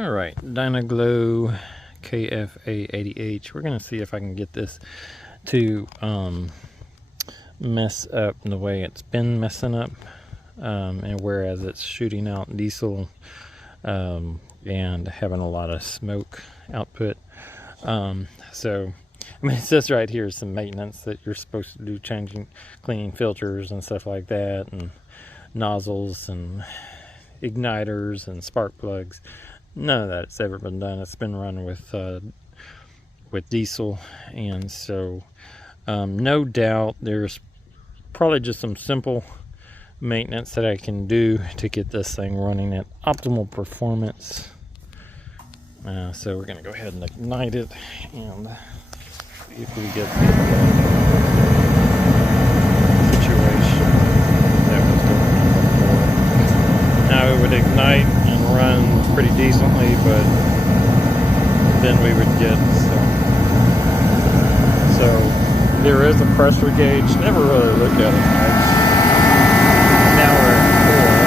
Alright, Dynaglow KFA80H. We're going to see if I can get this to mess up the way it's been messing up. And whereas it's shooting out diesel and having a lot of smoke output. So, I mean, it says right here some maintenance that you're supposed to do, cleaning filters and stuff like that, and nozzles and igniters and spark plugs. None of that's ever been done. It's been run with diesel, and so no doubt there's probably just some simple maintenance that I can do to get this thing running at optimal performance. So we're going to go ahead and ignite it and see if we get the situation that was going on before. Now it would ignite and run pretty decently, but then we would get so there is a pressure gauge. Never really looked at it much. Now we're at 4.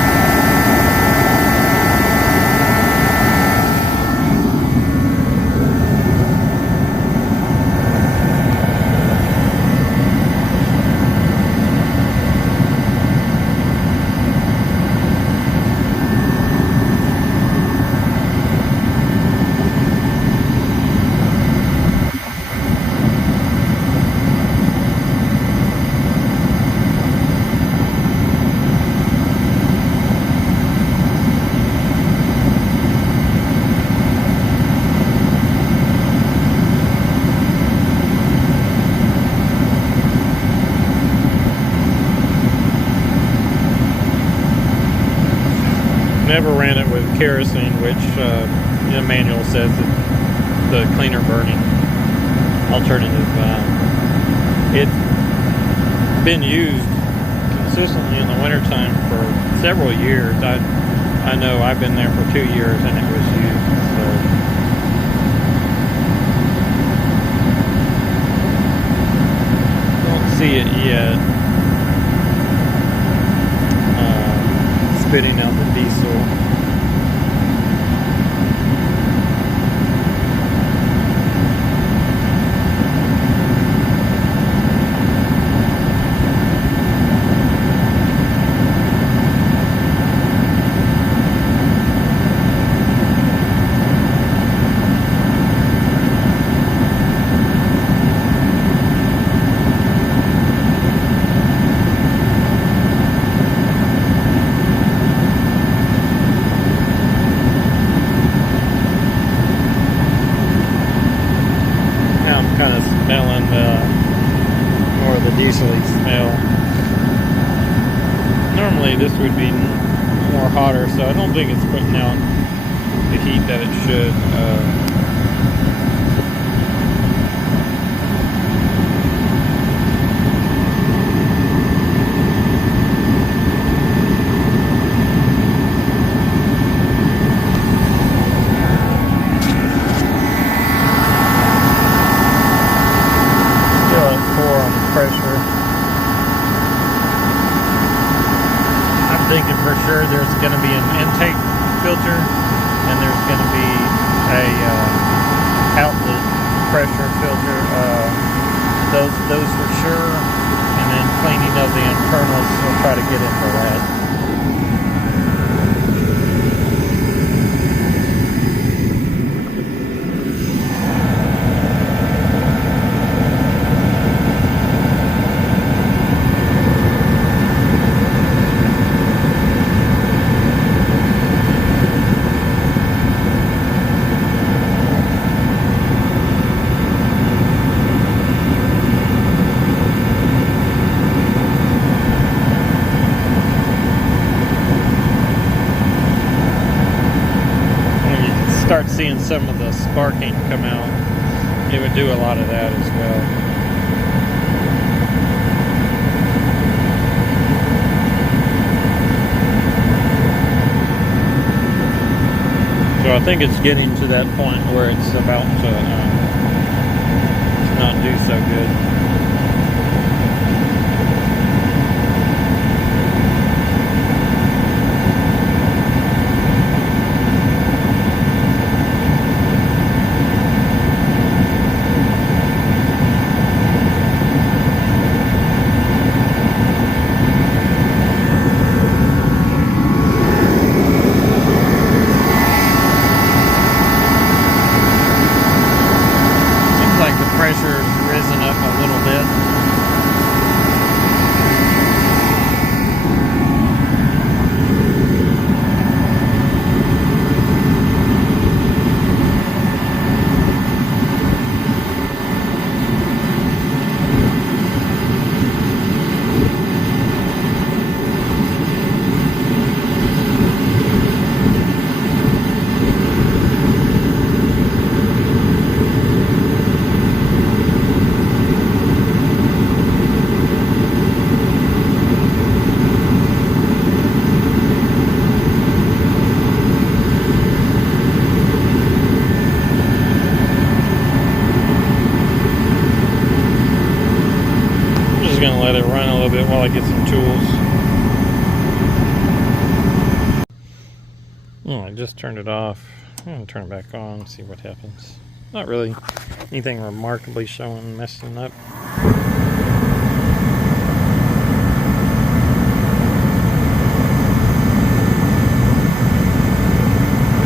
Never ran it with kerosene, which the manual says that the cleaner burning alternative. It's been used consistently in the wintertime for several years. I know I've been there for 2 years and it was used. So don't see it yet. Spitting out the diesel. Kind of smelling more of the diesel-y smell. Normally this would be more hotter, so I don't think it's putting out the heat that it should. Pressure. I'm thinking for sure there's going to be an intake filter and there's going to be a outlet pressure filter. Those for sure, and then cleaning of the internals. We'll try to get into that. Start seeing some of the sparking come out, it would do a lot of that as well. So I think it's getting to that point where it's about to not do so good. run a little bit while I get some tools. Oh, I just turned it off. I'm going to turn it back on, see what happens. Not really anything remarkably showing messing up.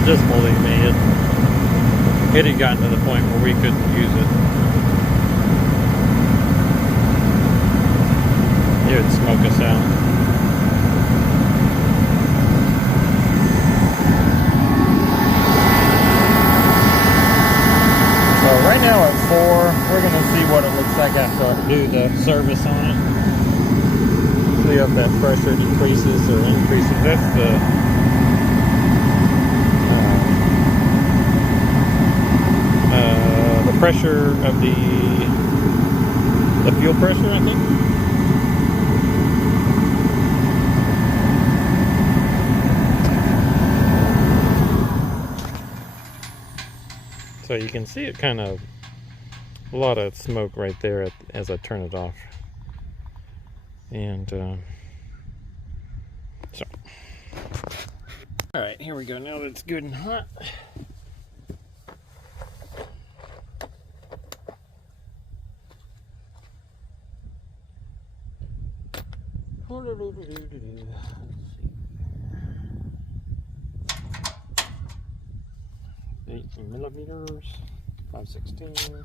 Just believe me, it had gotten to the point where we couldn't use it. It would smoke us out. So right now at 4, we're going to see what it looks like after I do the service on it. See if that pressure decreases or increases. That's the pressure of the fuel pressure, I think. So you can see it kind of, a lot of smoke right there as I turn it off. And so, all right, here we go. Now that it's good and hot. Let's see. 18 millimeters, 5/16.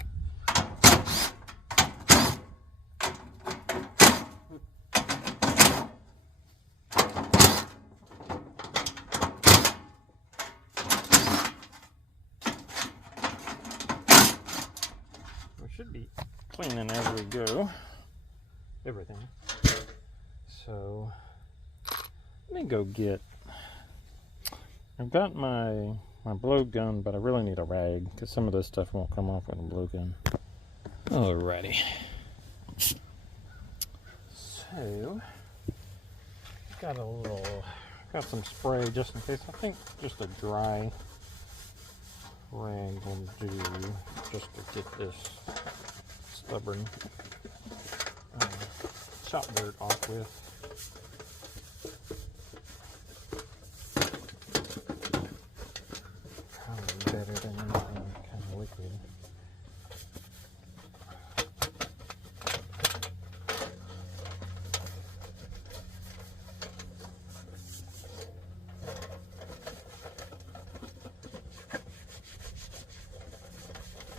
We should be cleaning as we go, everything. So let me go get, I've got my blow gun, but I really need a rag because some of this stuff won't come off with a blow gun. Alrighty. So got some spray just in case. I think just a dry rag will do just to get this stubborn shop dirt off with. Probably better than anything kind of liquid.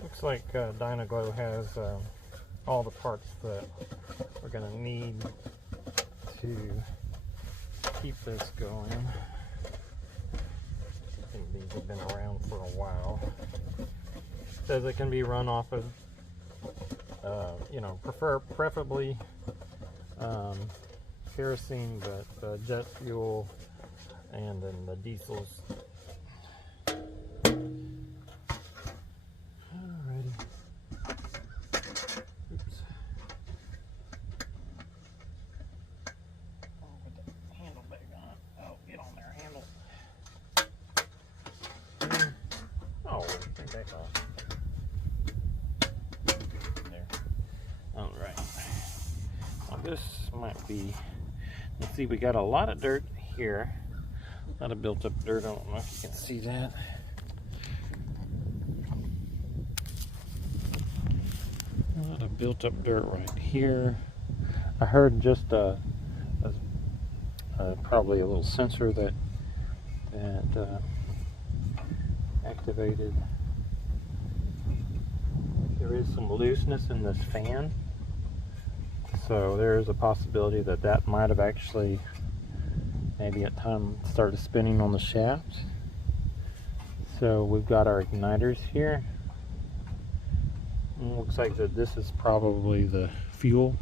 Looks like Dynaglow has all the parts that we're going to need to keep this going. I think these have been around for a while. Says it can be run off of, preferably kerosene, but jet fuel, and then the diesels. Alrighty. Oops. Oh, with the handle back on. Oh, get on there, handle. Oh, take that off. There. Alright. Well, this might be, let's see, we got a lot of dirt here. A lot of built up dirt. I don't know if you can see that. A lot of built up dirt right here. I heard just probably a little sensor that activated. There is some looseness in this fan, so there is a possibility that might have actually maybe at time started spinning on the shaft. So we've got our igniters here. And it looks like that this is probably the fuel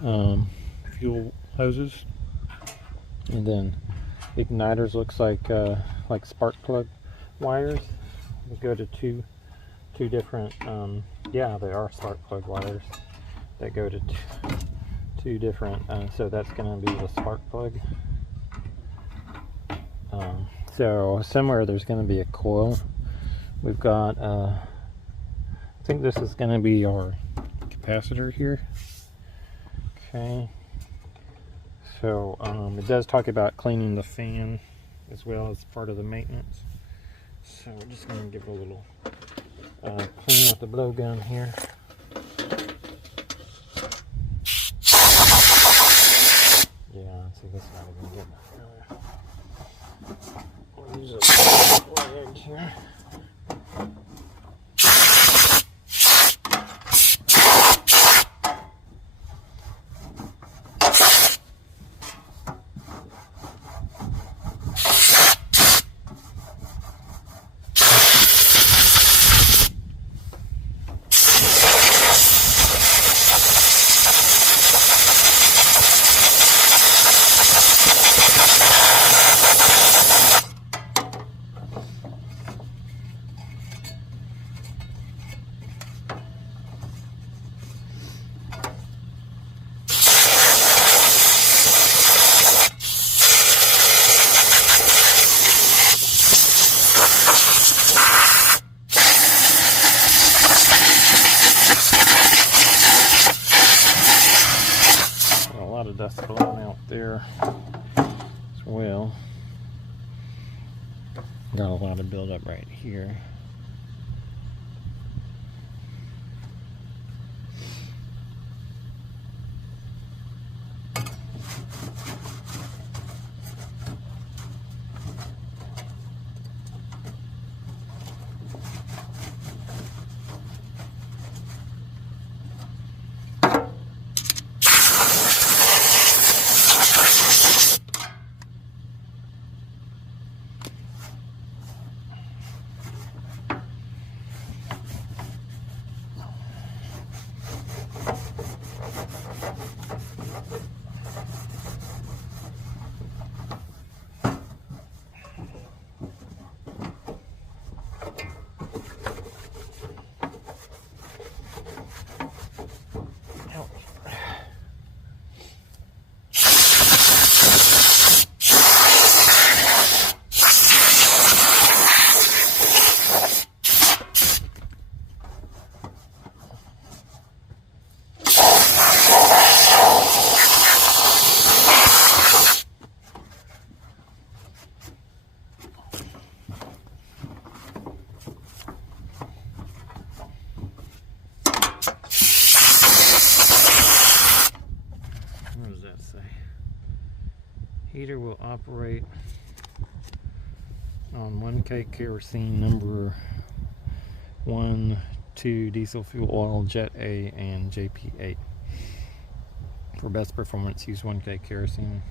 hoses, and then igniters looks like spark plug wires. We go to two different yeah, they are spark plug wires that go to two different so that's going to be the spark plug. So somewhere there's going to be a coil. We've got I think this is going to be our capacitor here. Okay. So it does talk about cleaning the fan as well as part of the maintenance. So we're just going to give it a little clean with the blowgun here. Yeah, see, this is not even good. We'll use a rag here. Dust blowing out there as well. Got a lot of buildup right here. Heater will operate on 1K kerosene, number 1, 2 diesel fuel oil, Jet A, and JP8. For best performance, use 1K kerosene.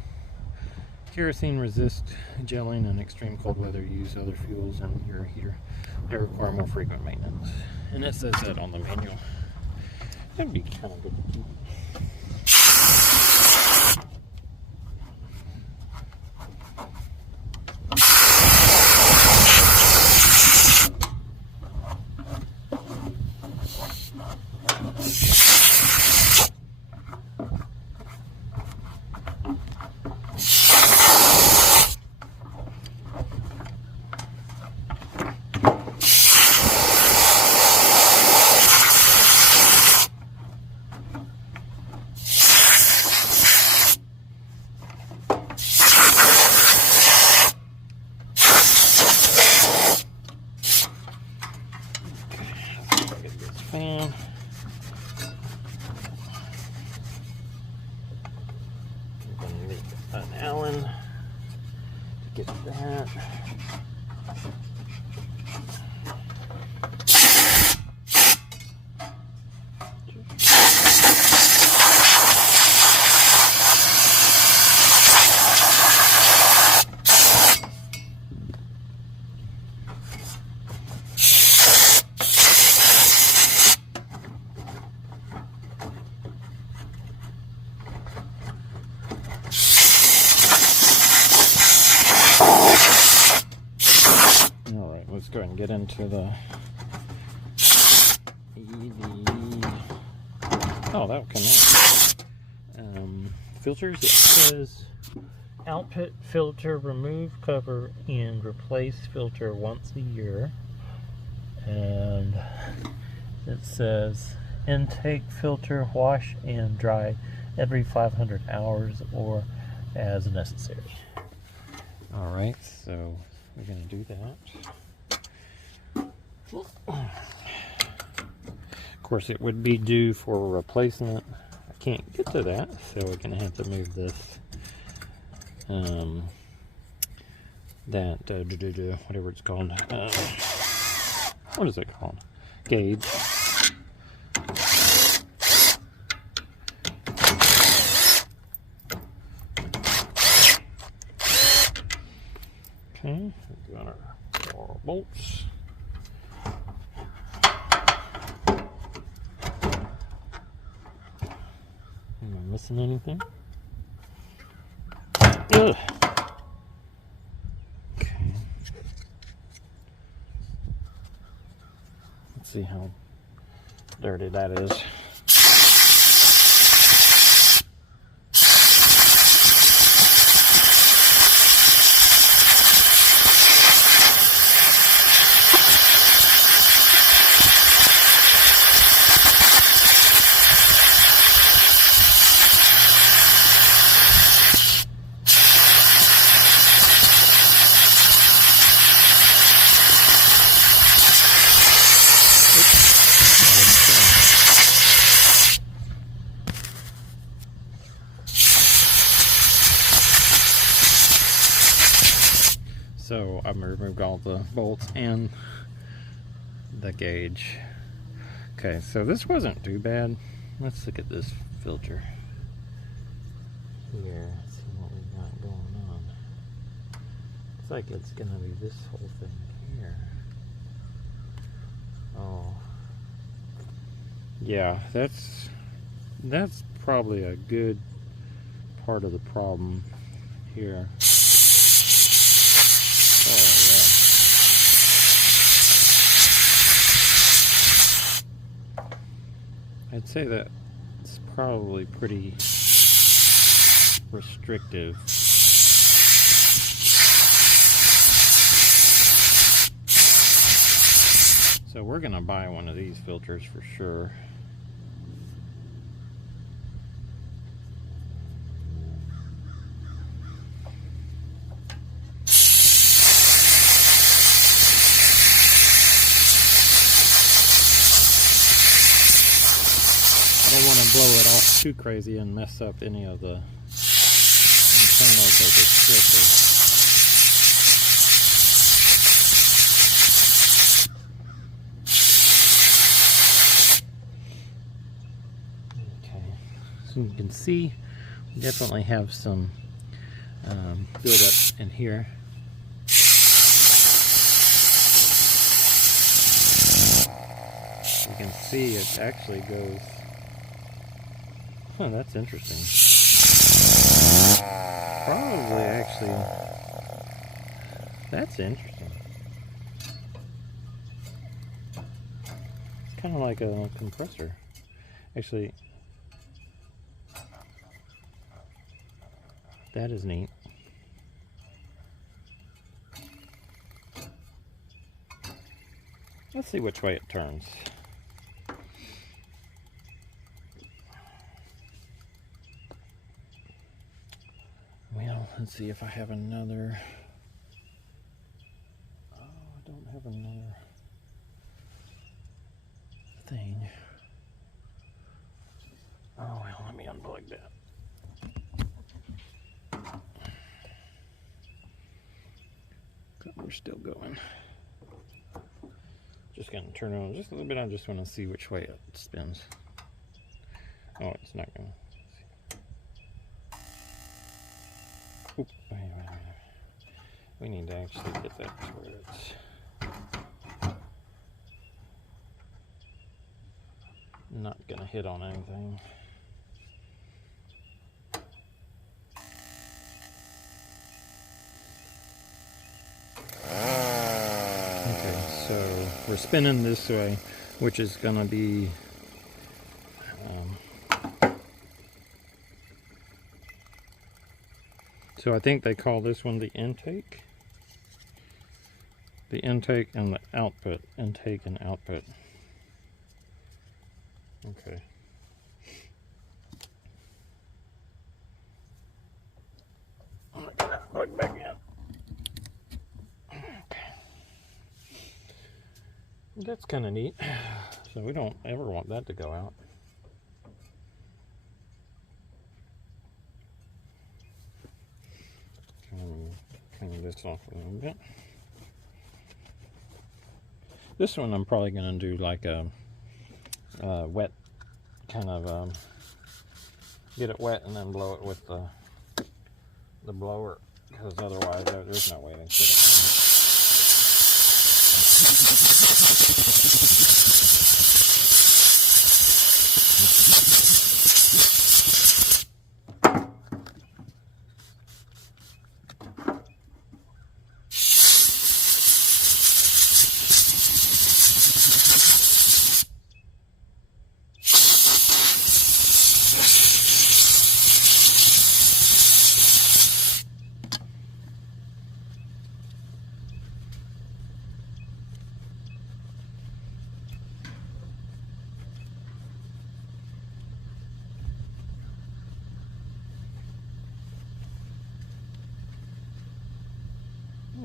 Kerosene resists gelling in extreme cold weather. Use other fuels in your heater that require more frequent maintenance. And it says that on the manual. That'd be kind of good to keep. Fan. I'm going to need an Allen to get that. Let's go ahead and get into the EV. Oh, that'll come out. Filters, it says output filter, remove cover and replace filter once a year. And it says intake filter, wash and dry every 500 hours or as necessary. Alright, so we're going to do that. Of course, it would be due for a replacement. I can't get to that, so we're going to have to move this. Whatever it's called. What is it called? Gauge. Okay, we've got our 4 bolts. Am I missing anything? Ugh. Okay. Let's see how dirty that is. So I've removed all the bolts and the gauge. Okay, so this wasn't too bad. Let's look at this filter here. Let's see what we've got going on. Looks like it's gonna be this whole thing here. Oh, yeah, that's probably a good part of the problem here. Oh, yeah. I'd say that it's probably pretty restrictive. So we're gonna buy one of these filters for sure. I don't want to blow it off too crazy and mess up any of the internals of this filter. Okay, so you can see we definitely have some buildup in here. You can see it actually goes. Oh, that's interesting. Probably actually, that's interesting. It's kind of like a compressor. Actually, that is neat. Let's see which way it turns. Well, let's see if I have another. Oh, I don't have another thing. Oh, well, let me unplug that. We're still going. Just gonna turn it on just a little bit. I just want to see which way it spins. Oh, it's not gonna. Oop, wait. We need to actually get that to where it's not gonna hit on anything. Okay, so we're spinning this way, which is gonna be so I think they call this one the intake. The intake and the output. Intake and output. Okay. it back in. That's kind of neat. So we don't ever want that to go out. Clean this off a little bit. This one I'm probably going to do like a wet kind of get it wet and then blow it with the blower, because otherwise there's no way to get it clean.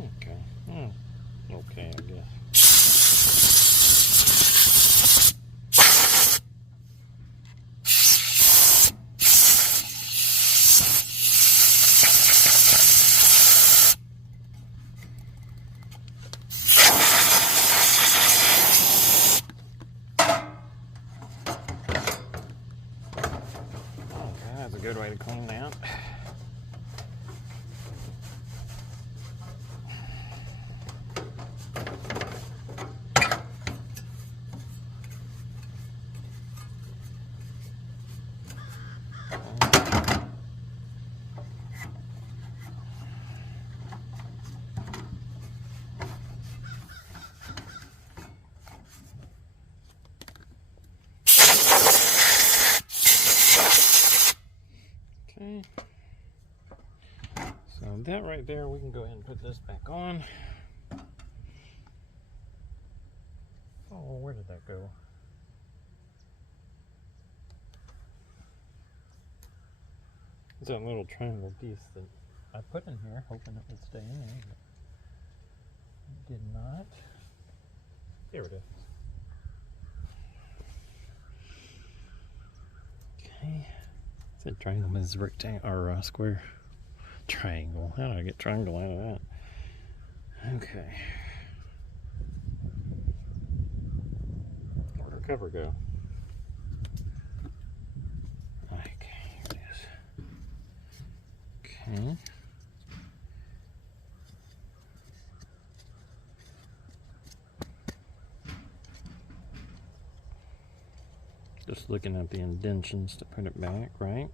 Okay. Okay, I guess. Okay, that's a good way to clean that. Okay, so that right there, we can go ahead and put this back on. Oh, where did that go? It's that little triangle piece that I put in here, hoping it would stay in there, but it did not. There it is. Okay. Said triangle is rectangle or square. Triangle. How do I get triangle out of that? Okay. Where'd our cover go? Okay, here it is. Okay. Just looking at the indentions to put it back, right?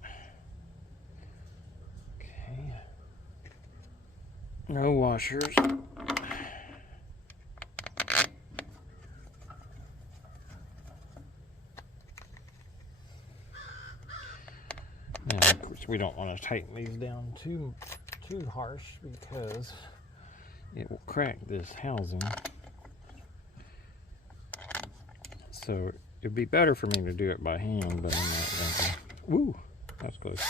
Okay. No washers. Now, of course, we don't want to tighten these down too harsh, because it will crack this housing. So it'd be better for me to do it by hand, but I'm not going to. Woo, that's close.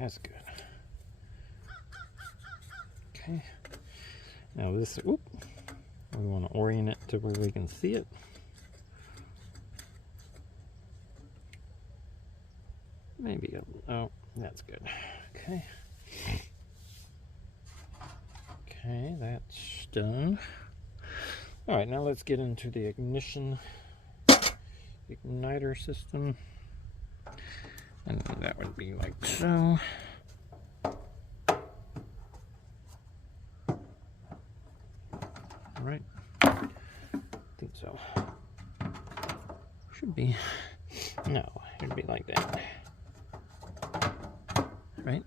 That's good. Okay. Now this, whoop, we want to orient it to where we can see it. Maybe, oh, that's good. Okay. Okay, that's done. All right, now let's get into the igniter system. And that would be like so. All right. I think so. Should be. No, it'd be like that. Right?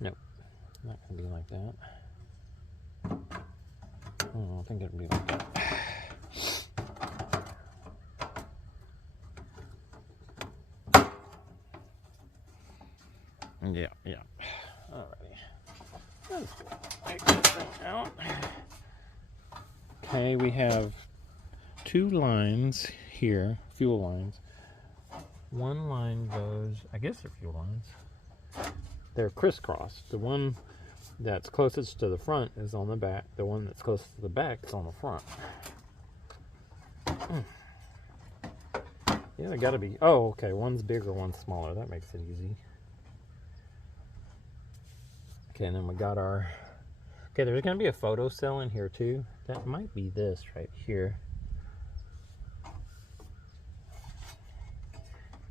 Nope. Not gonna be like that. Oh, I think it'd be like that. Yeah. Alrighty. Let's take this thing out. Okay, we have 2 lines here, fuel lines. One line goes, I guess they're fuel lines. They're crisscross. The one that's closest to the front is on the back. The one that's closest to the back is on the front. Yeah, they gotta be. Oh, okay. One's bigger, one's smaller. That makes it easy. Okay, and then we got our. Okay, there's gonna be a photo cell in here too. That might be this right here.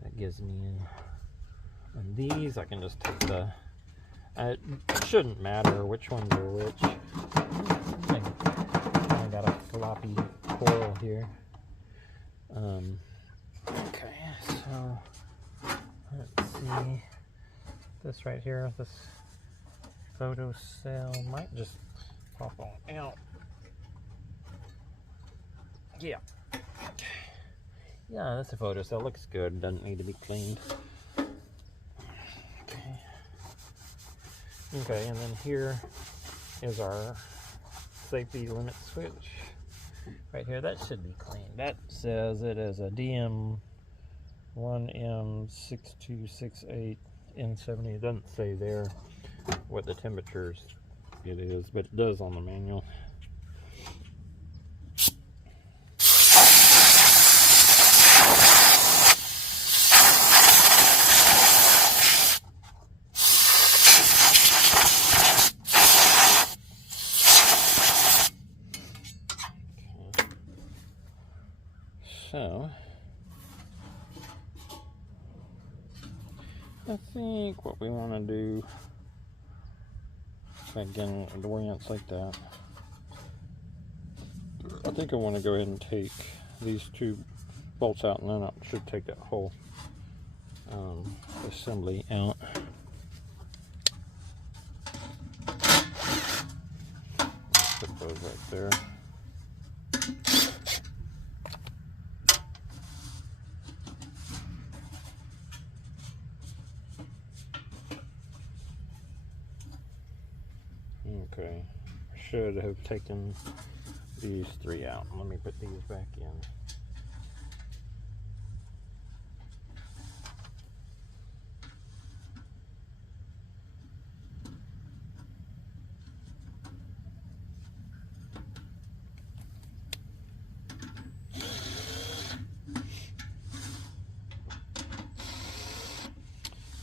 That gives me. And these, I can just take the. It shouldn't matter which ones are which. I got a floppy coil here. Okay, so let's see. This right here, this photo cell might just pop on out. Yeah. Okay. Yeah, that's a photo cell. Looks good. Doesn't need to be cleaned. Okay, and then here is our safety limit switch. Right here, that should be clean. That says it is a DM1M6268N70. It doesn't say there what the temperatures it is, but it does on the manual. So, I think what we want to do, again, with orients like that, I think I want to go ahead and take these 2 bolts out, and then I should take that whole assembly out. Put those right there. Okay, I should have taken these 3 out. Let me put these back in.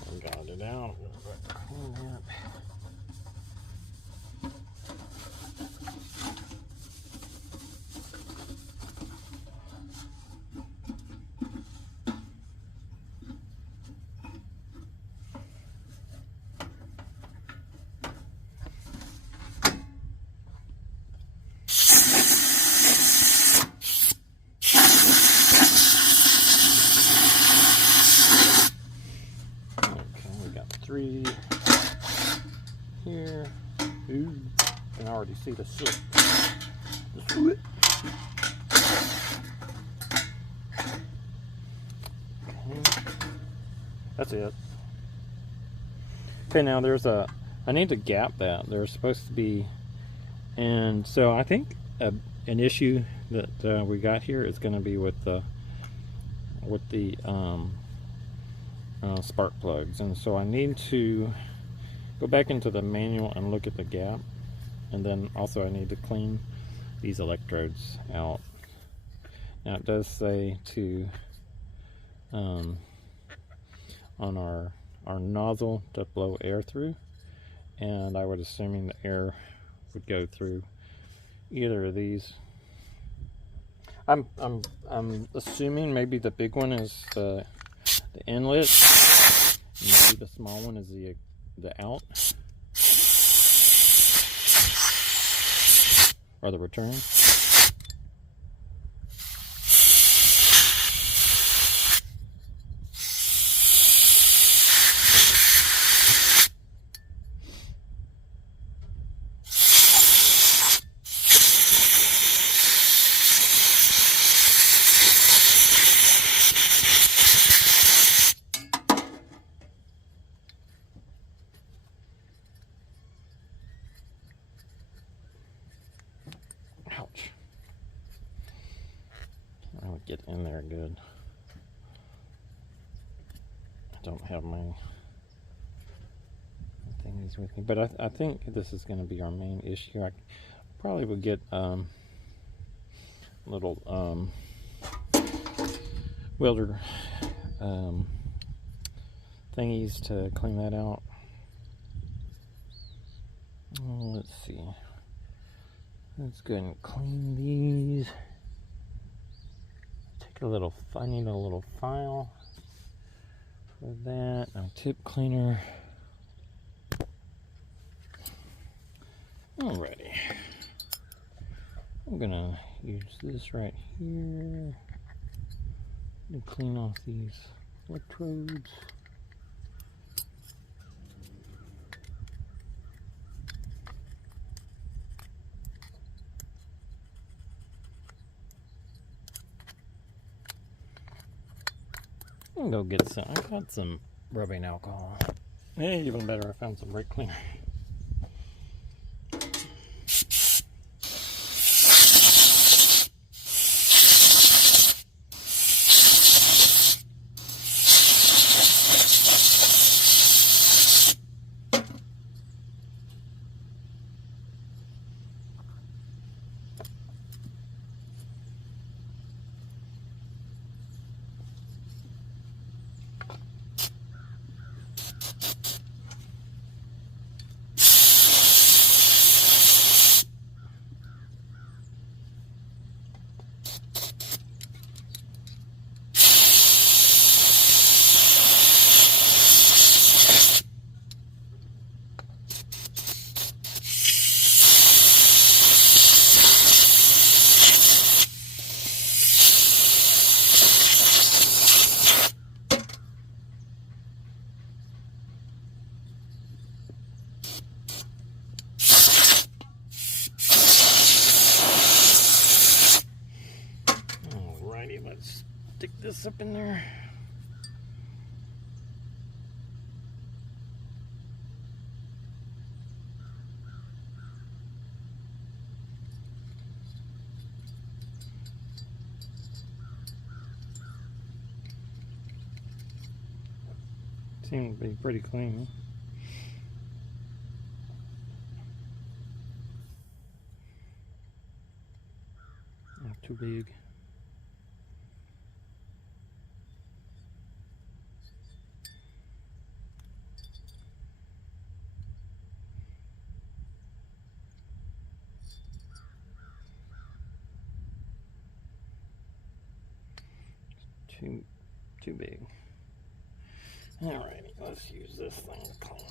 I got it out. Clean that. Here. Ooh, I can already see the soot. Okay. That's it. Okay, now there's a, I need to gap that. There's supposed to be, and so I think an issue that we got here is going to be with the spark plugs, and so I need to go back into the manual and look at the gap, and then also I need to clean these electrodes out. Now it does say to on our nozzle to blow air through, and I would assuming the air would go through either of these. I'm assuming maybe the big one is the inlet, maybe the small one is the out or the return. get in there good. I don't have my thingies with me, but I think this is going to be our main issue. I probably would get little welder thingies to clean that out. Let's see. Let's go ahead and clean these. Take a little, I need a little file for that. A tip cleaner. Alrighty. I'm gonna use this right here to clean off these electrodes. I'm gonna go get some. I got some rubbing alcohol. Hey, even better, I found some brake cleaner. Let's stick this up in there. Seems to be pretty clean. Not too big. Too big. Alrighty, let's use this thing to clean.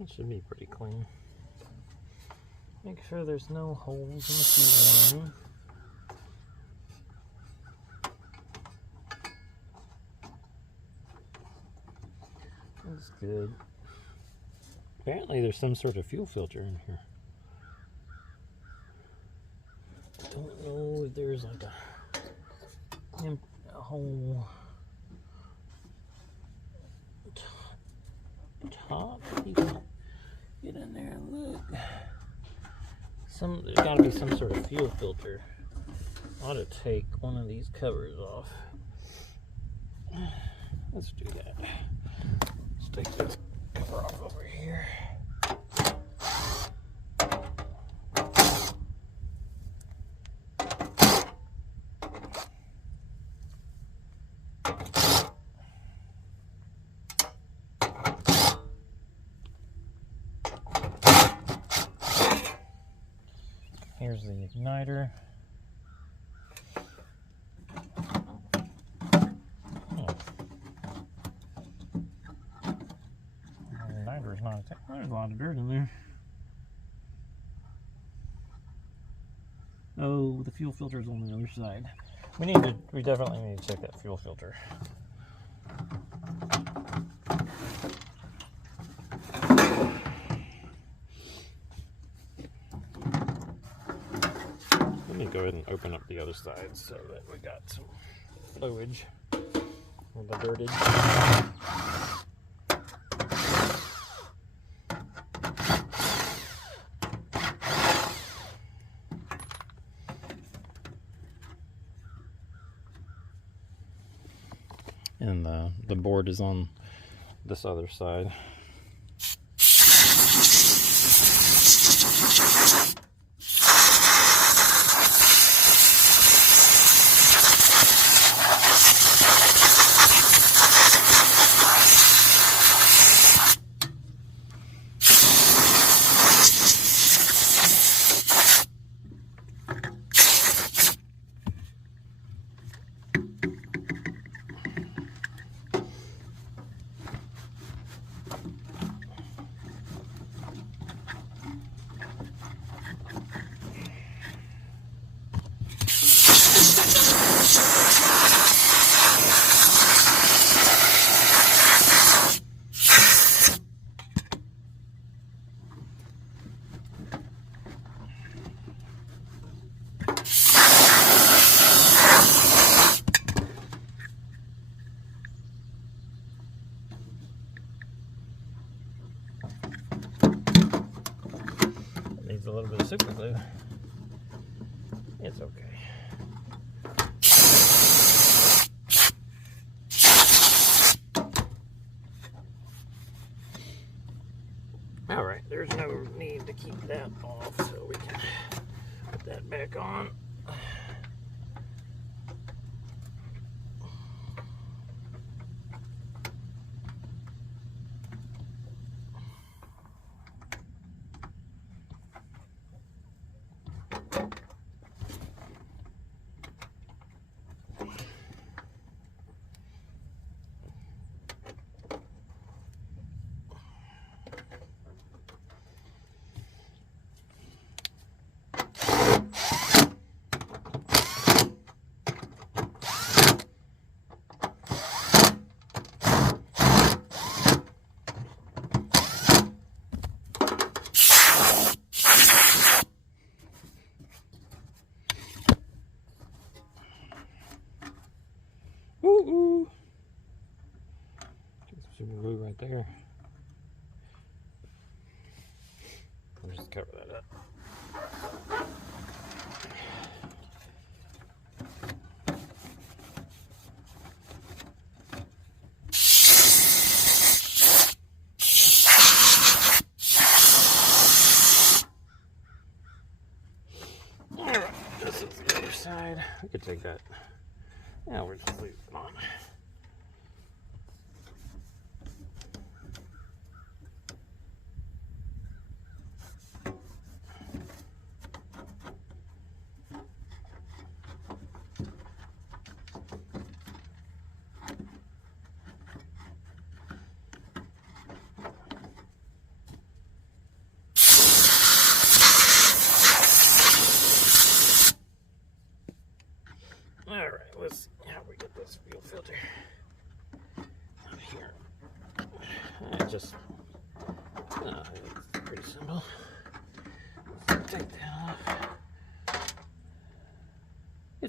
It should be pretty clean. Make sure there's no holes in the fuel line. That's good. Apparently there's some sort of fuel filter in here. Don't know if there's like a whole top. You can get in there and look. There's got to be some sort of fuel filter. I ought to take one of these covers off. Let's do that. Let's take this cover off over here. Here's the igniter. Igniter's not attached. There's a lot of dirt in there. Oh, the fuel filter's on the other side. We definitely need to check that fuel filter. Let me go ahead and open up the other side so that we got some fluidage or the dirtage. And the board is on this other side. Needs a little bit of super glue. It's okay. All right, there's no need to keep that off, so we can put that back on. Ooh. Get some super glue right there. We'll just cover that up. Alright, this is the other side. We could take that. Yeah, we're just leaving it on. Alright, let's see how we get this fuel filter out of here. It's pretty simple. Let's take that off.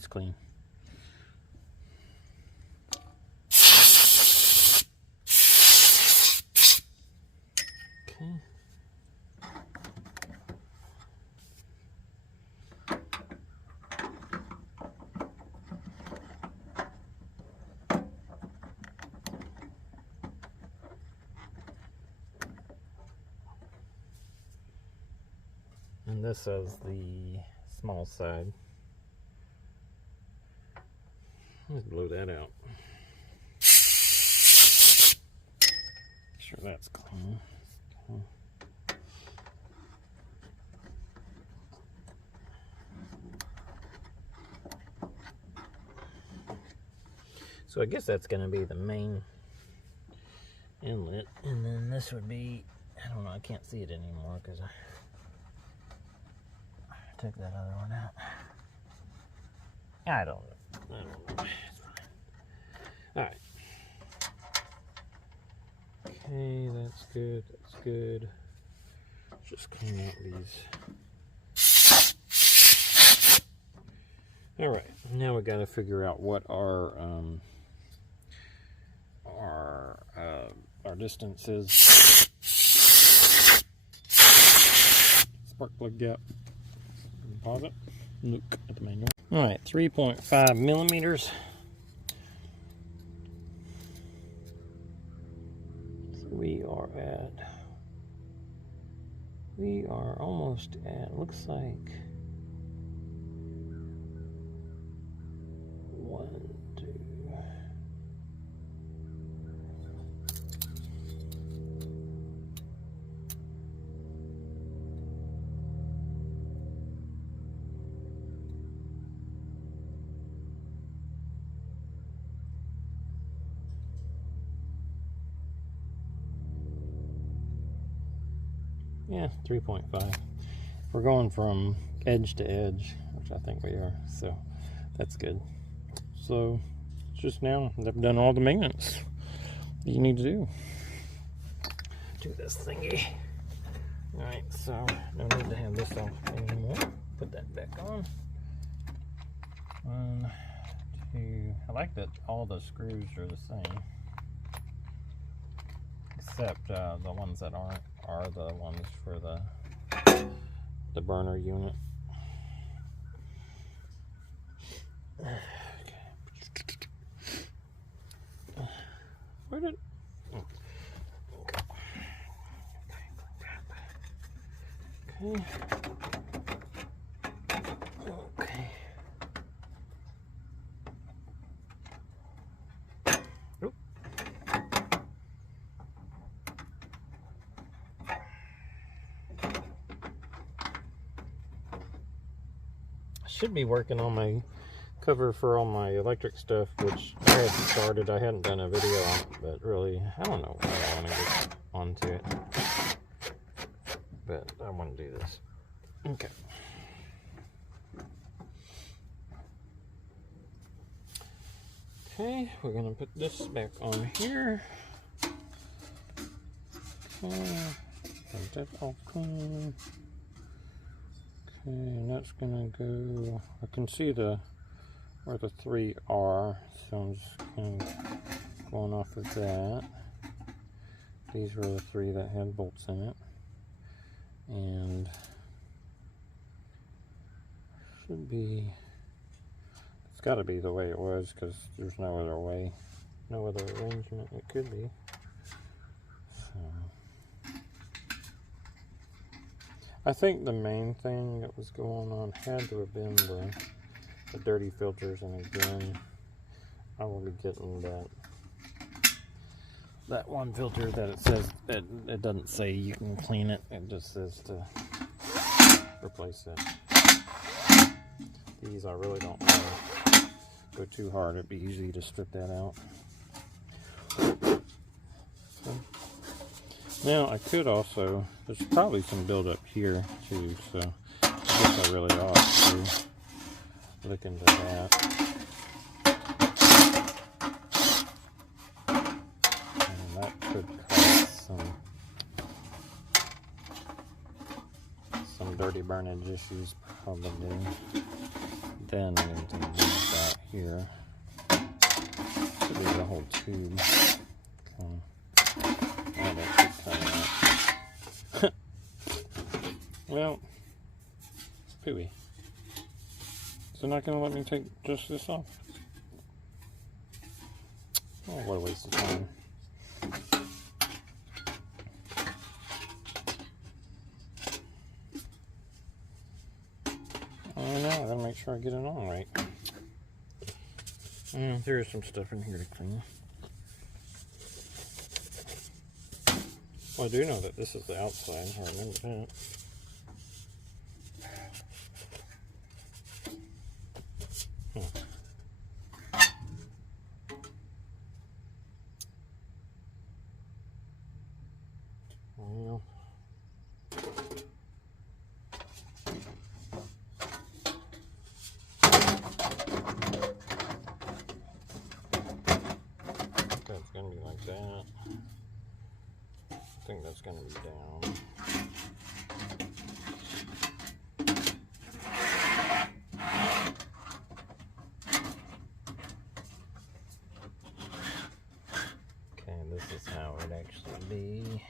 it's clean. Okay. And this is the small side. Let's blow that out. Make sure that's clean. Okay. So I guess that's going to be the main inlet, and then this would be, I don't know, I can't see it anymore because I took that other one out. I don't know. It's fine. Alright. Okay, that's good. That's good. Just clean out these. Alright, now we got to figure out what our distance is. Spark plug gap. Pause it. Look at the manual. Alright, 3.5 millimeters. So we are almost at, looks like 1, 2. Yeah, 3.5. We're going from edge to edge, which I think we are, so that's good. So just now I've done all the maintenance that you need to do to this thingy. Alright, so no need to have this off anymore. Put that back on. 1, 2. I like that all the screws are the same, except the ones that aren't are the ones for the burner unit. Okay. Where did? Okay. Okay. Okay. Oop. I should be working on my cover for all my electric stuff, which I had started. I hadn't done a video on it, but really, I don't know why I want to get onto it. But I want to do this. Okay. Okay, we're going to put this back on here. Okay, get that all clean. Okay, and that's going to go, I can see where the 3 are, so I'm just kind of going off of that. These were the 3 that had bolts in it, and should be, it's got to be the way it was, because there's no other way, no other arrangement it could be. So I think the main thing that was going on had to have been the dirty filters, and again, I will be getting that one filter that it says, it doesn't say you can clean it, it just says to replace it. These I really don't want to go too hard, it'd be easy to strip that out. Okay. Now I could also, there's probably some buildup here too, so I guess I really ought to look into that. And that could cause some dirty burnage issues probably then I'm going to move that here. Should be the whole tube. Okay. Oh, that should come out. Well, pooey. So not going to let me take just this off? Oh, what a waste of time. Oh no, I gotta make sure I get it on right. There is some stuff in here to clean. Well, I do know that this is the outside. I remember that. Well, that's gonna be like that. I think that's gonna be down. Okay, this is how it would actually be.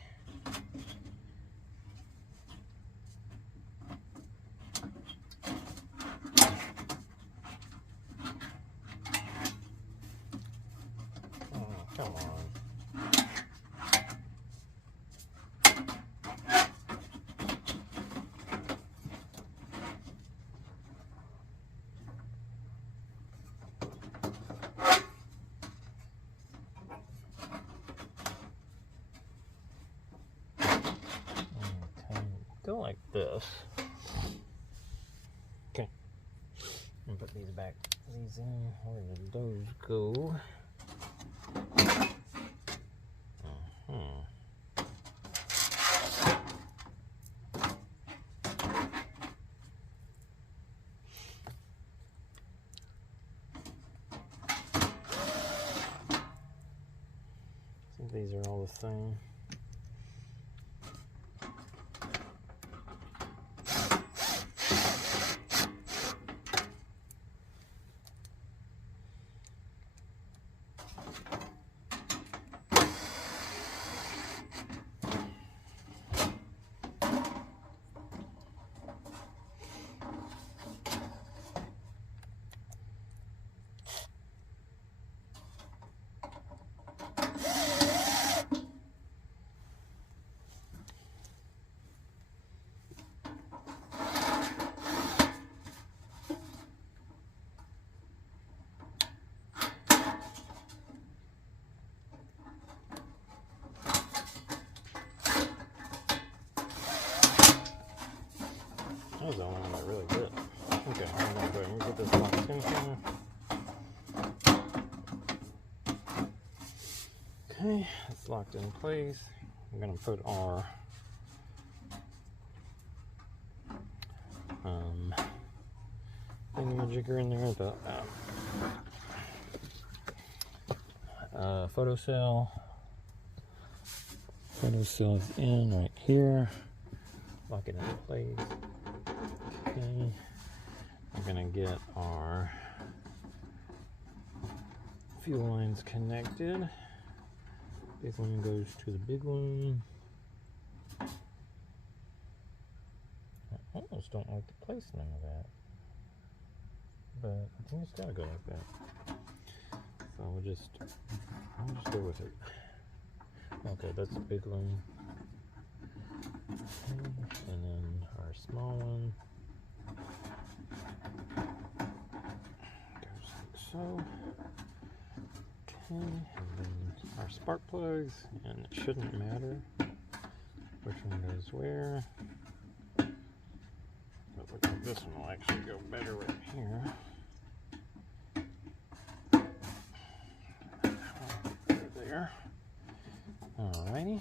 Come on. Okay, go like this. Okay. And put these back. These in. Where did those go? These are all the same. That was the only one that really did. Okay, I'm going to go ahead and get this locked in here. Okay, it's locked in place. I'm going to put our thingamajigger in there, the photocell. Photocell is in right here. Lock it in place. Okay, we're gonna get our fuel lines connected. Big one goes to the big one. I almost don't like the placement of that, but I think it's gotta go like that. So I'll just go with it. Okay, that's the big one. Okay, and then our small one goes like so. Okay, and then our spark plugs, and it shouldn't matter which one goes where. But looks like this one will actually go better right here. There. Alrighty.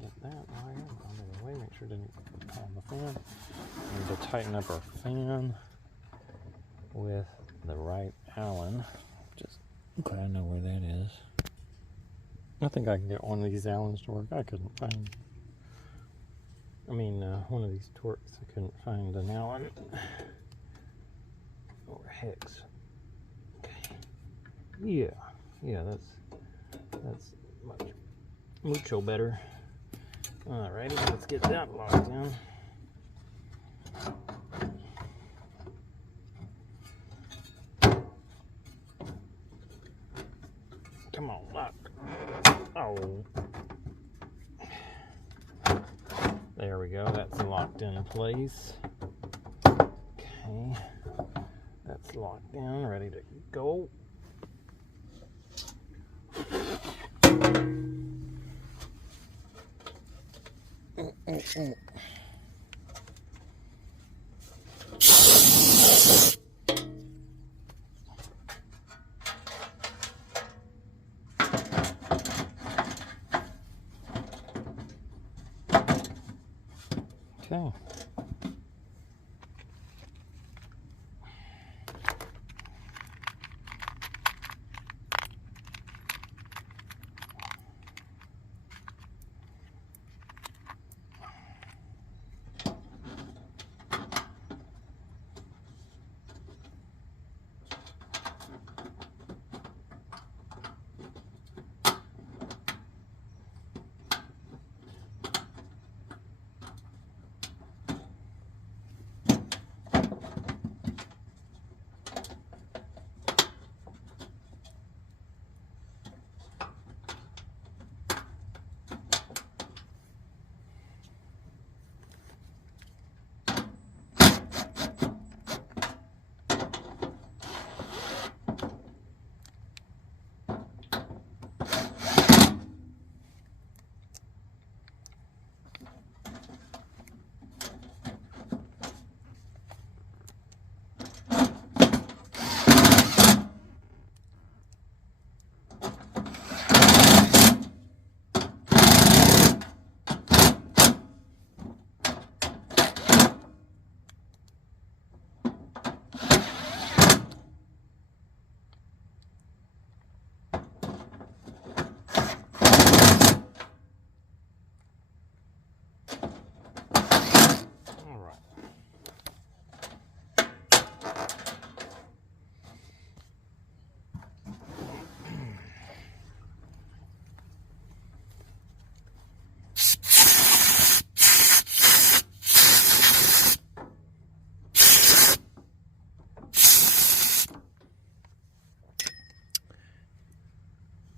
Get that wire out of the way. Make sure it didn't call the fan. We need to tighten up our fan with the right Allen. Just glad I know where that is. I think I can get one of these Allens to work. I couldn't find. One of these Torx. I couldn't find an Allen. or hex. Okay. Yeah, that's mucho better. Alrighty, let's get that locked in. Come on, lock. Oh. There we go, that's locked in place. Okay, that's locked in, ready to go. Okay.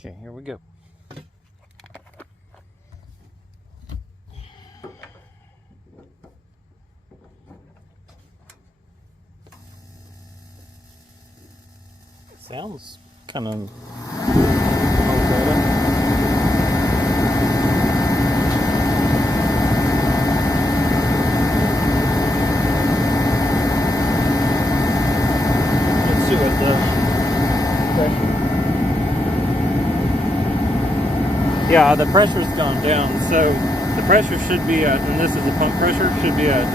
Okay, here we go. Sounds kind of let's see what the pressure. Yeah, the pressure's gone down, so the pressure should be at, and this is the pump pressure, should be at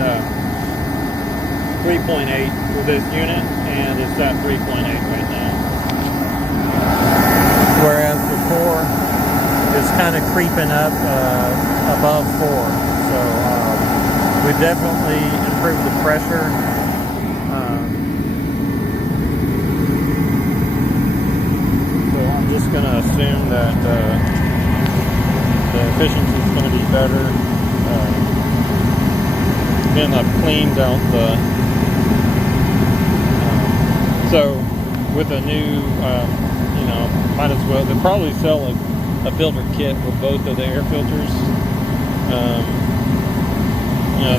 3.8 with this unit, and it's at 3.8 right now. Whereas before, it's kind of creeping up above 4. So we've definitely improved the pressure. So I'm just going to assume that the efficiency is going to be better. Then I've cleaned out the so with a new might as well, they'll probably sell a builder kit with both of the air filters.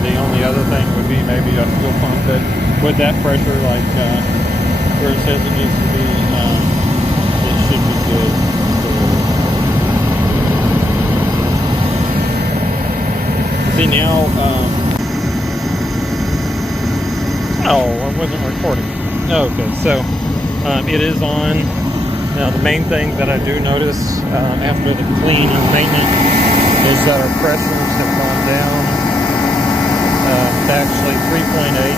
The only other thing would be maybe a fuel pump, but with that pressure, like where it says it needs to be, it should be good. See now, oh, I wasn't recording. Okay, so it is on. Now the main thing that I do notice after the clean and maintenance is that our pressures have gone down to actually 3.8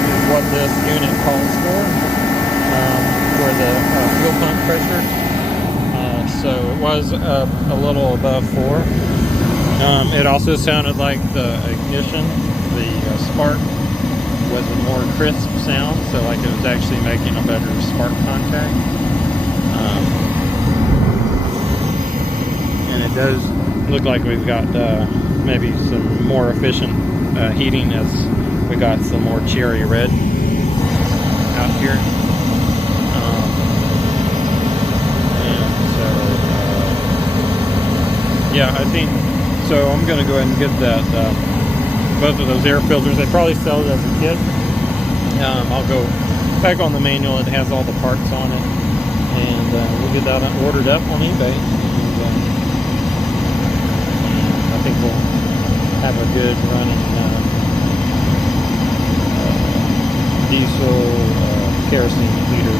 is what this unit calls for the fuel pump pressure. So it was a little above 4. It also sounded like the ignition, the spark, was a more crisp sound, so like it was actually making a better spark contact. And it does look like we've got maybe some more efficient heating as we got some more cherry red out here. And so, yeah, I think, so I'm going to go ahead and get that, both of those air filters. They probably sell it as a kit. I'll go back on the manual. It has all the parts on it. And we'll get that ordered up on eBay. And I think we'll have a good running diesel kerosene heater.